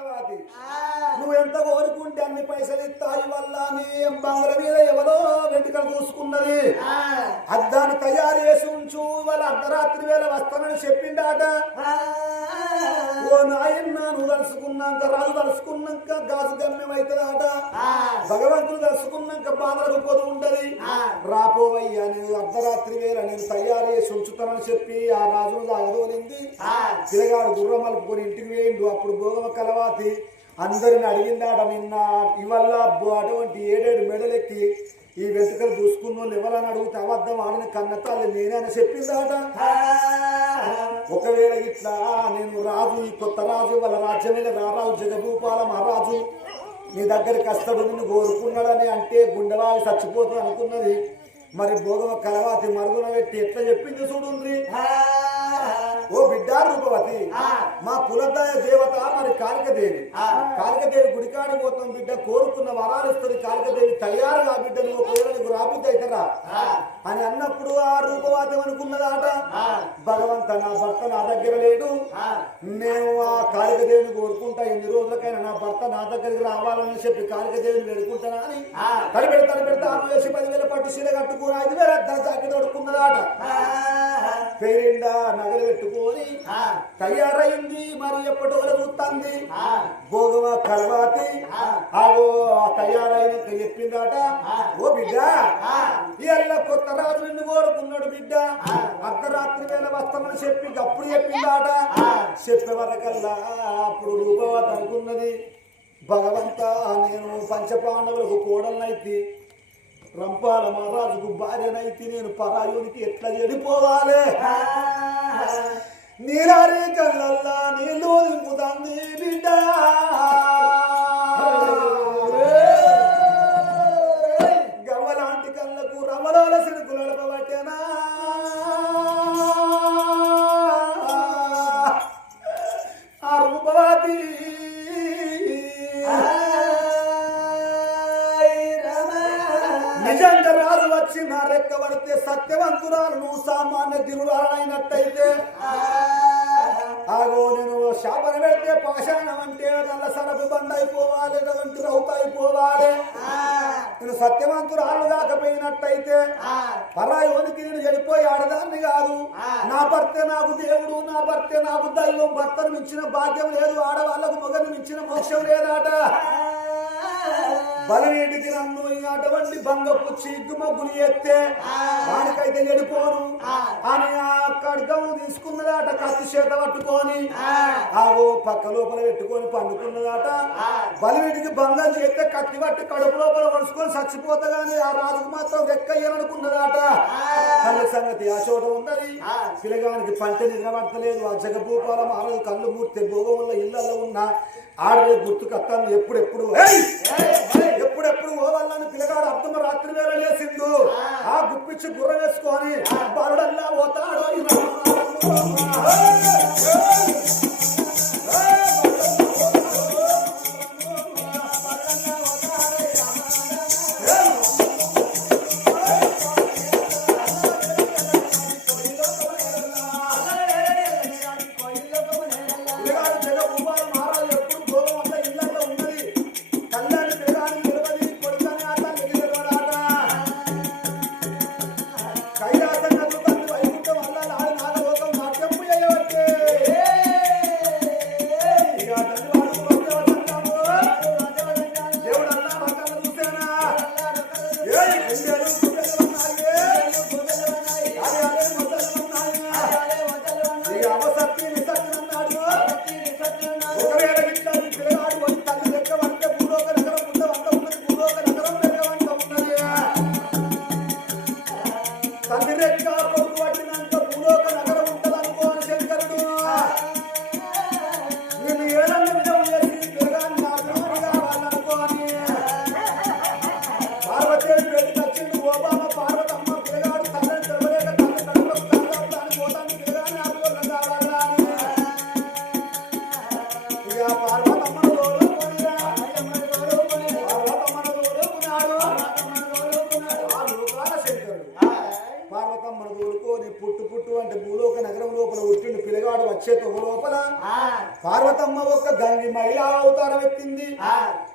కలవాతి నువ్వు ఎంత కోరుకుంటే అన్ని పైసలు ఇస్తాయి వల్ల నీ బంగళ మీద ఎవరో వెంట్రుకలు చూసుకున్నది అద్దాన్ని తయారు చేసి ఉంచు వాళ్ళ అర్ధరాత్రి వేళ వస్తానని చెప్పిండాట. నాయన్న నువ్వు తలుసుకున్నాక రాజు తలుసుకున్నాక గాజు గమ్యం అవుతుందాట భగవంతుడు తలుసుకున్నాక బాధలకు పొదు ఉంటది రాపోవయ్యా నేను అర్ధరాత్రి వేళ నేను తయారు చేసి ఉంచుతానని చెప్పి ఆ రాజును సాగదోలింది పిల్లగాడు గుర్రం మలుపుకొని ఇంటికి వేయండు. అప్పుడు భోగమ కలవాతి అందరిని అడిగిందాట నిన్న ఇవల్ల అటువంటి ఏడేడు మెడలెక్కి ఈ వెంటకలు చూసుకున్న వాళ్ళు ఎవరని అడిగితే అబద్ధం ఆడిన కన్నతాలు నేనే అని చెప్పిందాట. ఒకవేళ ఇట్లా నేను రాజు ఈ కొత్త రాజు వాళ్ళ రాజ్యమే రారాజు జగభూపాల మహారాజు నీ దగ్గరికి వస్తాడు నిన్ను కోరుకున్నాడని అంటే గుండెలాగి చచ్చిపోతుంది అనుకున్నది. మరి భోగమ కలవాతి మరుగున పెట్టి ఎట్లా చెప్పింది చూడుంది రూపవతి. మా కులదాయ దేవత మరి కాళికదేవి. కాళికదేవి గుడికాడి పోతాం బిడ్డ కోరుకున్న వరాలు ఇస్తుంది కాళికదేవి. తయారుగా బిడ్డ నువ్వు ఒకవేళ నీకు రాబుద్ది అవుతారా అని అన్నప్పుడు ఆ రూపవాతం అనుకున్నదాట భగవంత నా భర్త నా దగ్గర లేడు. నేను ఆ కాళికదేవిని కోరుకుంటా ఎన్ని రోజులకైనా నా భర్త నా దగ్గరికి రావాలని చెప్పి కాళికదేవిని వేడుకుంటానా అని? తడిపెడతా తడిపెడతా ఆరు వేసి పదివేల పట్టు సీర కట్టుకుని ఐదు వేల జాకెట్ కట్టుకున్నదాట. పేరిండా నగలు పెట్టుకొని తయారైంది మరి ఎప్పటి వరకు చూస్తుంది భోగవ కలవాతి. ఆగో ఆ తయారైనాక చెప్పిందాట. ఓ బిడ్డ. ఇవాళ కొత్త రాజు నిన్ను కోరుకున్నాడు బిడ్డ. అర్ధరాత్రి వేళ వస్తామని చెప్పి అప్పుడు చెప్పిందాట. చెప్పే వరకల్లా అప్పుడు రూపవత అనుకున్నది. భగవంత నేను పంచపాండవులకు కోడలనైతి రంపాల మహారాజుకు భార్యనైతే నేను పరాయునికి ఎట్లా చెడిపోవాలి? నీరారే కళ్ళల్లా నీళ్ళు నింపుతుంది నిజంగా రాజు వచ్చి నా రెక్క పడితే సత్యవంతురాలు నువ్వు సామాన్య దిరురాలైనట్టయితే ఆగో నేను శాపన పెడితే పాషాణం అంటే నల్ల సరపు బండ అయిపోవాలి ఎటువంటి రౌత అయిపోవాలి. నేను సత్యవంతురాలు కాకపోయినట్టయితే పరాయోనికి నేను చెడిపోయి ఆడదాన్ని కాదు. నా భర్త నాకు దేవుడు నా భర్త నాకు దైవం భర్తను మించిన భాగ్యం లేదు ఆడవాళ్ళకు మొగను మించిన మోక్షం లేదాట. బలనీటికి నన్ను అటువంటి బంగపు చీగ్గు మగ్గులు ఎత్తే వానికైతే చెడిపోను అని ఆ ఖడ్గము తీసుకున్నదాట కత్తి చేత పట్టుకొని ఆగో పక్క లోపల పెట్టుకొని పండుకున్నదాట. బలివీటికి భంగం చేస్తే కత్తి పట్టి కడుపు లోపల వడుచుకొని చచ్చిపోతా గాని ఆ రాజుకు మాత్రం వెక్కయ్యనుకున్నదాట కళ్ళ సంగతి ఆ చోట ఉన్నది. పిల్లగానికి పంట నిద్రపడతలేదు ఆ జగభూపాల మహారాజు కళ్ళు మూర్తి భోగం వల్ల ఇళ్ళల్లో ఉన్న ఆడవే గుర్తుకత్తాను ఎప్పుడెప్పుడు! ఎప్పుడెప్పుడు ఓవల్లని పిల్లగాడు అర్థమ రాత్రి వేళ లేసిండు ఆ. గుప్పిచ్చి గుర్ర వేసుకొని బరుడల్లా పోతాడో Come here. అంటే భూలోక నగరం లోపల ఉట్టిండు పిల్లగాడు వచ్చే తొగ లోపల పార్వతమ్మ ఒక్క గంగి మహిళ అవతారం ఎత్తింది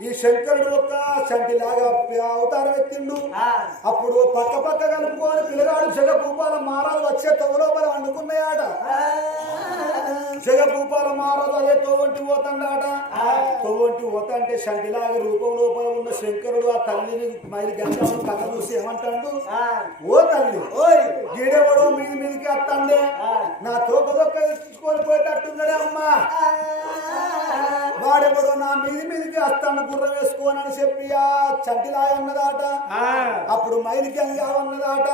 ఈ శంకరుడు ఒక్క సంటిలాగా అవతారం ఎత్తిండు అప్పుడు పక్క పక్క కలుపుకొని పిల్లగాడు జగ భూపాల మారాలు వచ్చే తొగ లోపల వండుకున్నాయట. జగభూపాల అదే తోవంటి పోతండాట తోవంటి పోత అంటే శంటిలాగా రూపం లోపల ఉన్న శంకరుడు ఆ తల్లిని మైలు గంగమ్మను కథ చూసి ఏమంటాడు ఓ తల్లి గీడెవడో మీది మీదికి వస్తాండే నా తోక దొక్క తీసుకొని పోయేటట్టున్నాడే అమ్మా. వాడెవడో నా మీది మీదికి వస్తాను గుర్రం వేసుకోని అని చెప్పి ఆ చంటిలా అన్నదాట అప్పుడు మైలు గంగ అన్నదాట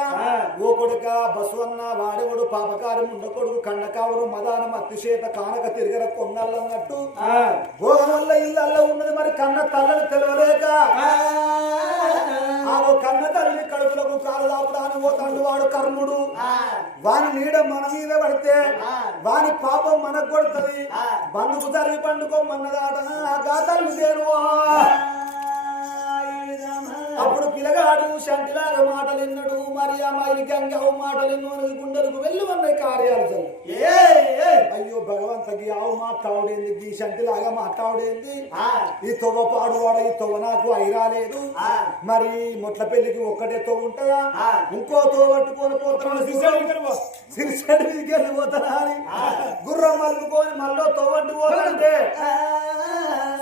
ఓ కొడుక బసవన్న వాడెవడు పాపకారం ఉండ కొడుకు కండకావరు మదానం అతిశేత కానక తిరగర కొన్నాళ్ళన్నట్టు భోగం వల్ల ఇళ్ళల్లో ఉన్నది మరి కన్న తల్లని తెలవలేక. ఆ ఓ కన్న తల్లి కడుపులకు ఓ తండ్రి వాడు కర్ణుడు వాని నీడ మన మీద పడితే వాని పాపం మనకు కొడుతుంది. బంధుకు జరిగి పండుకోమన్నదాట. ఆ గాతల్ని దేనువా అప్పుడు పిల్లగాడు శంటిలాగా మాటలు విన్నాడు మరి మైలి గంగవు మాటలు విన్నాడు గుండెలకు వెళ్ళి ఉన్నాయి కార్యాలు చల్లి. అయ్యో భగవంతకి ఆవు మాట్లాడేంది ఈ శంటిలాగా మాట్లాడేంది ఈ తొవ్వ పాడువాడ ఈ తొవ్వ నాకు అయిరాలేదు మరి మొట్ల పెళ్ళికి ఒక్కటే తొవ్వ ఉంటుందా? ఇంకో తొవ్వ పట్టుకొని పోతాను సిరిసెడ్ అని. గుర్రం మలుపుకొని మళ్ళీ తొవ్వంటి పోతాంటే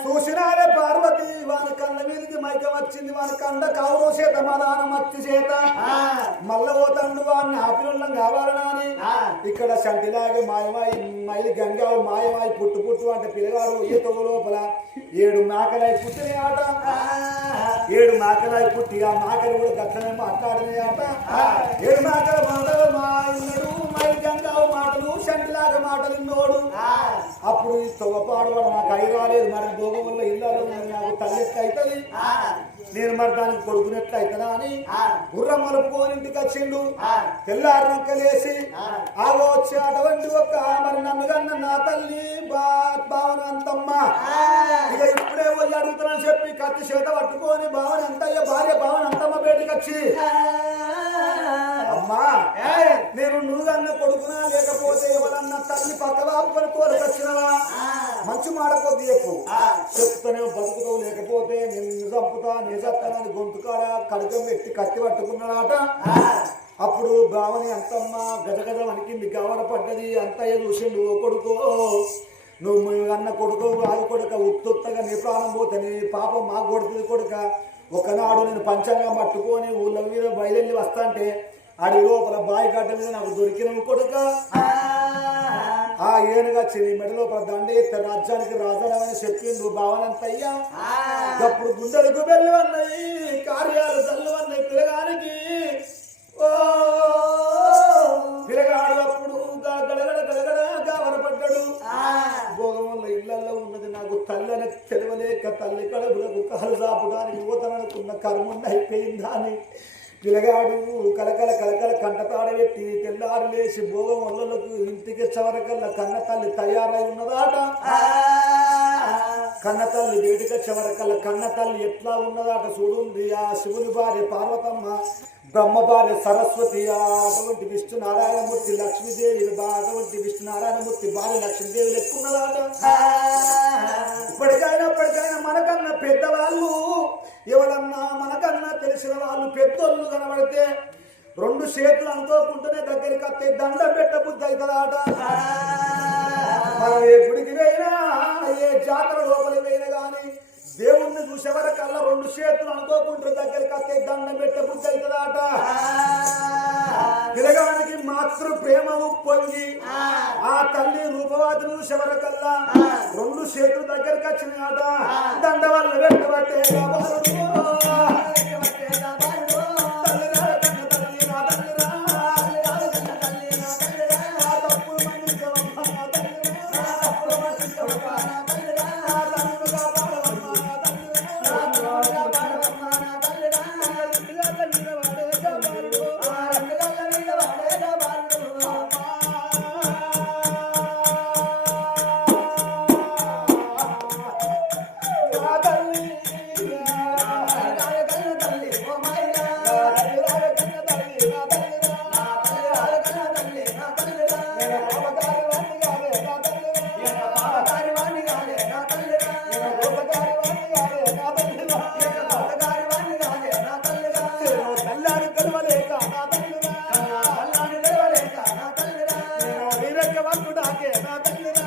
చూసినారే పార్వతి వాని కళ్ళ మీదకి మైకం వచ్చింది వాని కండ కౌరవ చేత మదాన మత్తి చేత. పోతాండు వాడిని ఆపిల్లం కావాలనా అని. ఇక్కడ చంటిలాగే మాయమాయి మైలి గంగావు మాయమాయి పుట్టు పుట్టు అంటే పిల్లగారు ఈ తొవ్వ లోపల. ఏడు మేకలై పుట్టిన ఆట. ఏడు మేకలై పుట్టి ఆ మేకలు కూడా గట్లనే మాట్లాడిన ఆట. ఏడు మేకల మాటలు మా ఇన్నడు మై గంగావు మాటలు చంటిలాగా మాటలు ఇన్నోడు అప్పుడు ఈ తొవ్వపాడు వాడు నాకు అయి రాలేదు మరి భోగం వల్ల ఇల్లాలో ఉన్నది నాకు తల్లి ఎట్లా అవుతుంది నేను మరి దానికి కొడుకునెట్లు అవుతుందా అని గుర్రం మలుపుకొని ఇంటికి వచ్చిండు. తెల్లారినాక లేచి ఆగో వచ్చి అటువంటి ఒక మరి నన్ను కన్న నా తల్లి భావన అంతమ్మ ఇక ఇప్పుడే పోయి అడుగుతానని చెప్పి కత్తి చేత పట్టుకొని భావన అంతయ్య భార్య భావన అంతమ్మ బయటికి వచ్చి అమ్మా. నేను నువ్వన్న కొడుకునా లేకపోతే ఎవరన్నా తల్లి పక్క వాపుకొని తోలుకొచ్చినవా మంచి మాట కొద్ది చెప్పు. చెప్తానే బతుకుతావు లేకపోతే నిన్ను చంపుతా నీ చస్తానని గొంతుకాడ కడకం పెట్టి కత్తి పట్టుకున్నాడట? అప్పుడు భావని అంతమ్మ గజగజ వణికింది గవర పడ్డది అంతయ్య చూసిండు ఓ కొడుకో నువ్వు అన్న కొడుకు అది కొడుక ఉత్తుత్తగా నీ ప్రాణం పోతే నీ పాపం మా కొడుతుంది కొడుక. ఒకనాడు నేను పంచంగా పట్టుకొని ఊళ్ళ మీద బయలుదేరి వస్తాంటే అడి లోపల బాయి గడ్డ మీద నాకు దొరికిన కొడుక. ఆ. ఏనుగా చిని మెడ లోపల దండ ఎత్తే రాజ్యానికి రాజానమని చెప్పిండు భావనంతయ్యా. అప్పుడు గుండెలకు బెల్లు అన్నాయి కార్యాలు చల్లు అన్నాయి పిల్లగానికి. ఓ. పిల్లగాడు అప్పుడు గా- గడగడ గడగడ గావరపడ్డాడు. భోగం వల్ల ఇళ్ళలో ఉన్నది నాకు తల్లి అని తెలియలేక తల్లి కడుపులకు కాలు దాపడానికి యువతనకున్న కర్మ అయిపోయిందా అని. పిల్లగాడు కలకల కలకల కంటతాడ పెట్టి తెల్లారు లేచి భోగం వల్లకు ఇంటికి చవరకల్లా కన్న తల్లి తయారై ఉన్నదాట. కన్న తల్లి వేడిక చివరకల్లా కన్న తల్లి ఎట్లా ఉన్నదాట చూడుంది ఆ శివుని భార్య పార్వతమ్మ. బ్రహ్మభార్య సరస్వతి ఆ అటువంటి విష్ణు నారాయణమూర్తి లక్ష్మీదేవి బా- అటువంటి విష్ణు నారాయణమూర్తి భార్య లక్ష్మీదేవి ఎక్కున్నదాట ఇప్పటికైనా ఇప్పటికైనా మనకన్నా పెద్దవాళ్ళు ఎవరన్నా మనకన్నా తెలిసిన వాళ్ళు పెద్దోళ్ళు కనబడితే రెండు చేతులు అనుకోకుండానే దగ్గరికి వస్తే దండం పెట్టబుద్ధి అవుతుందాట. మనం ఏ పోయినా ఏ జాతర లోపలి పోయినా కానీ దేవుణ్ణి చూసేవారు కల్లా రెండు చేతులు అనుకోకుండా దగ్గరికి వస్తే దండం పెట్టే బుద్ధి అవుతుందాట. తిరగానికి మాతృ ప్రేమ పొంగి ఆ తల్లి రూపవాదిని చూసేవారు కల్లా రెండు చేతులు దగ్గరికి వచ్చినాట దండ వల్ల పెట్టబట్టే బాబే బాబే